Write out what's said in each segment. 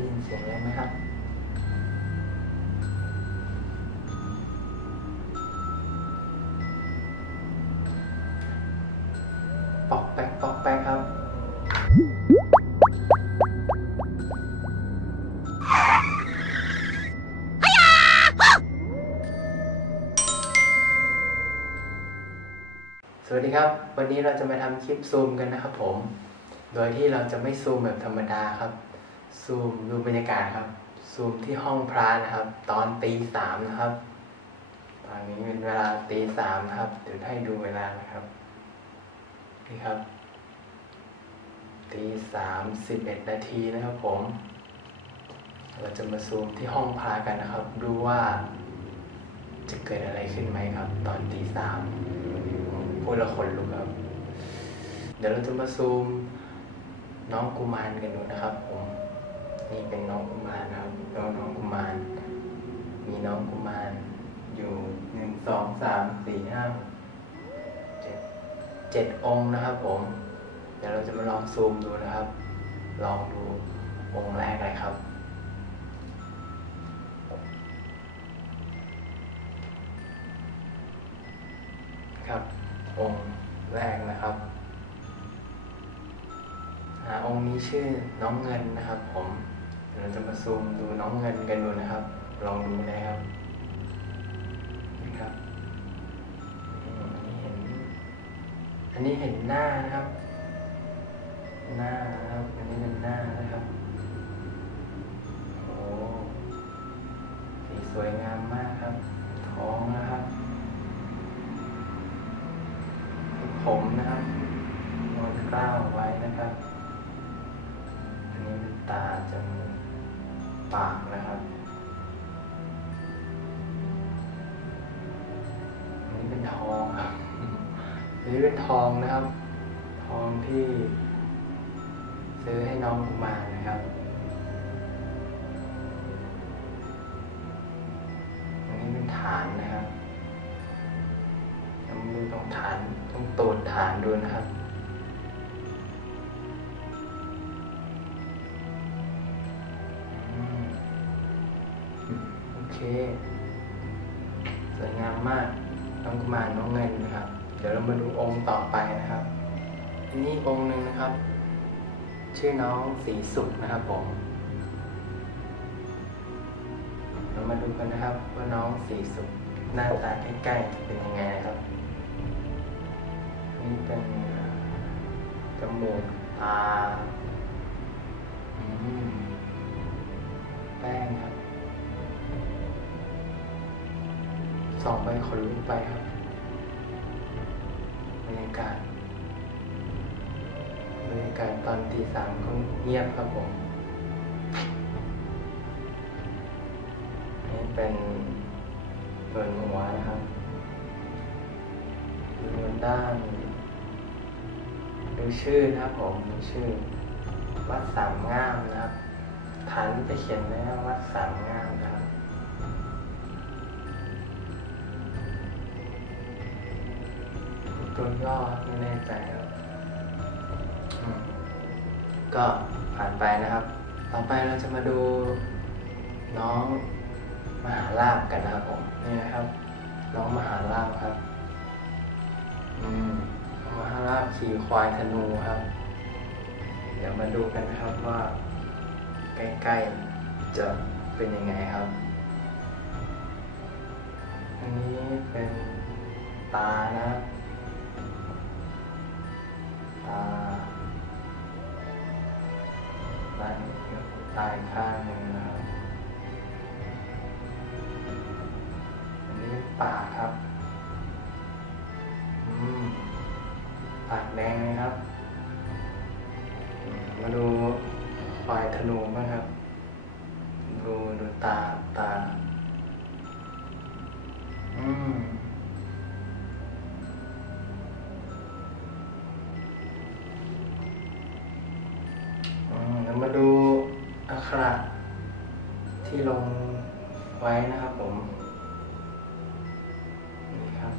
ได้ยินเสียงอะไรไหมครับปอกแป๊กปอกแป๊กครับ สวัสดีครับ วันนี้เราจะมาทำคลิปซูมกันนะครับผม โดยที่เราจะไม่ซูมแบบธรรมดาครับ ซูมดูบรรยากาศครับ ซูมที่ห้องพระนะครับ ตอนตีสามนะครับตอนนี้เป็นเวลาตีสามครับเดี๋ยวให้ดูเวลานะครับ นี่ครับตีสามสิบเอ็ดนาทีนะครับผม เราจะมาซูมที่ห้องพระกันนะครับ ดูว่าจะเกิดอะไรขึ้นไหมครับ ตอนตีสามพูดละคนลุกครับ เดี๋ยวเราจะมาซูมน้องกุมารกันดูนะครับผม นี่เป็นน้องกุมารนะครับน้องน้องกุมาร มีน้องกุมาร อยู่หนึ่งสองสามสี่ห้าเจ็ดเจ็ดองค์นะครับผม เดี๋ยวเราจะมาลองซูมดูนะครับ ลองดูองค์แรกเลยครับครับองค์แรกนะครับอ่าองค์นี้ชื่อน้องเงินนะครับผม เราจะมาซูมดูน้องเงินกันดูนะครับ ลองดูนะครับนะครับอันนี้เห็นอันนี้เห็นหน้านะครับ หน้านะครับ อันนี้เป็นหน้านะครับ โอ้สีสวยงามมากครับ ท้องนะครับ ผมนะครับนอนกล้าวไว้นะครับ อันนี้เป็นตาจมูก ปากนะครับอันนี้เป็นทองครับอันนี้เป็นทองนะครับ ทองที่ซื้อให้น้องกุมารนะครับอันนี้เป็นฐานนะครับต้องดูตรงฐานต้องตูดฐานดูนะครับ สวยงามมากน้องกุมารน้องเงินนะครับ เดี๋ยวเรามาดูองค์ต่อไปนะครับอันนี้องค์หนึ่งนะครับ ชื่อน้องสีสุขนะครับผม เรามาดูกันนะครับ ว่าน้องสีสุขหน้าตาใกล้ๆเป็นยังไงนะครับ นี่เป็นจมูกตาแป้งครับ ส่องไปขนลุกไปครับบรรยากาศบรรยากาศตอนตีสามก็เงียบครับผมนี่เป็นส่วนหัวนะครับดูด้านดูชื่อนะครับผมดูชื่อ วัดสามงามนะครับ ฐานจะเขียนไว้ว่าวัดสามงามนะครับ ตัวย่อไม่แน่ใจครับอืมก็ผ่านไปนะครับ ต่อไปเราจะมาดูน้องมหาลาบกันนะครับผมนี่นะครับ น้องมหาลาบครับ อืมมหาราชขี่ควายธนูครับ เดี๋ยวมาดูกันนะครับว่า ใกล้ๆจะเป็นยังไงครับ อันนี้เป็นตานะ ตาด้านตายข้างหนึ่งนะครับอันนี้ปากครับ อืมปากแดงเลยครับ มาดูควายธนูบ้างครับ ดูดูตาตา อืม เดี๋ยวมาดูอักขระที่ลงไว้นะครับผมนี่ครับ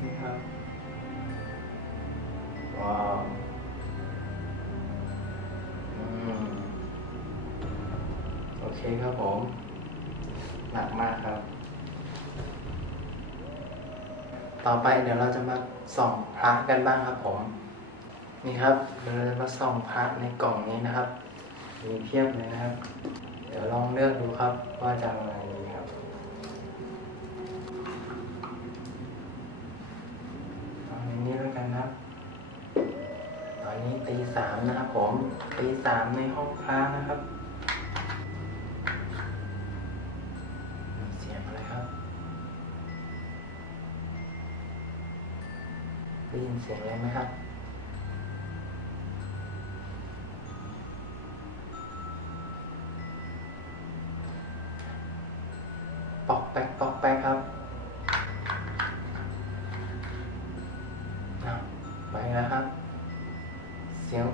นี่ครับว้าวโอเคครับผมหนักมากครับ ต่อไปเดี๋ยวเราจะมาส่องพระกันบ้างครับผมนี่ครับเราจะมาส่องพระในกล่องนี้นะครับมีเพียบเลยนะครับ เดี๋ยวลองเลือกดูครับว่าจะอะไรดีครับเอนนี้แล้วกันนะครับ ตอนนี้ตีสามนะครับผมตีสามในห้องพระนะครับ ได้ยินเสียงอะไรไหมครับ ปอกแป๊กปอกแป๊กครับอ้าวไปแล้วครับ เสียง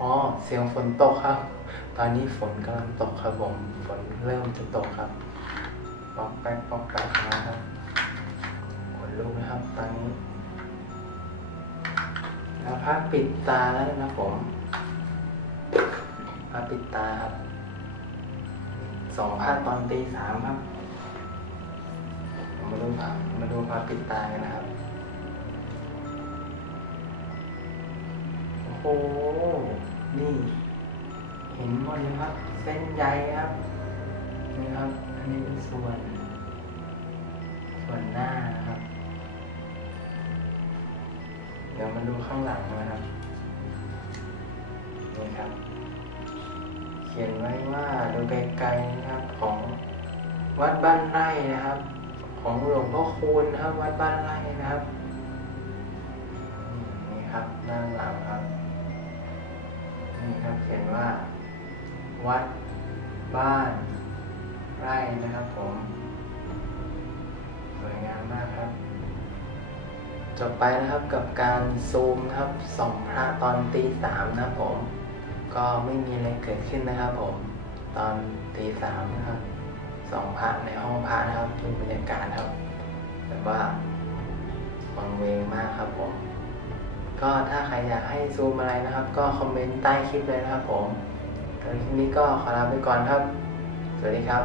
อ๋อ เสียงฝนตกครับ ตอนนี้ฝนกำลังตกครับผม ฝนเริ่มจะตกครับ ปอกแป๊กปอกแป๊กนะครับ ลุกนะครับ ตอนนี้แล้วพักปิดตาแล้วนะครับผมพักปิดตาครับสองภาคตอนตีสามครับมาดูภาพมาดูภาพปิดตากันนะครับโอ้โหนี่เห็นหมดเลยครับ เส้นใยครับนี่ครับ อันนี้เป็นส่วน ส่วนหน้านะครับ ดี๋ยวมาดูข้างหลังนะครับนี่ครับ เขียนไว้ว่าดูไกลๆนะครับของวัดบ้านไร่นะครับ ของหลวงพ่อคูณนะครับ วัดบ้านไร่นะครับนี่ครับด้านหลังครับนี่ครับเขียนว่า วัดบ้านไร่นะครับผมสวยงามมากครับ จบไปนะครับกับการซูมนะครับส่องพระตอนตีสามนะครับผม ก็ไม่มีอะไรเกิดขึ้นนะครับผม ตอนตีสามนะครับส่องพระในห้องพระนะครับดูบรรยากาศครับแบบว่าวังเวงมากครับผม ก็ถ้าใครอยากให้ซูมอะไรนะครับ ก็คอมเมนต์ใต้คลิปเลยนะครับผมตอนคลิปนี้ก็ขอลาไปก่อนครับ สวัสดีครับ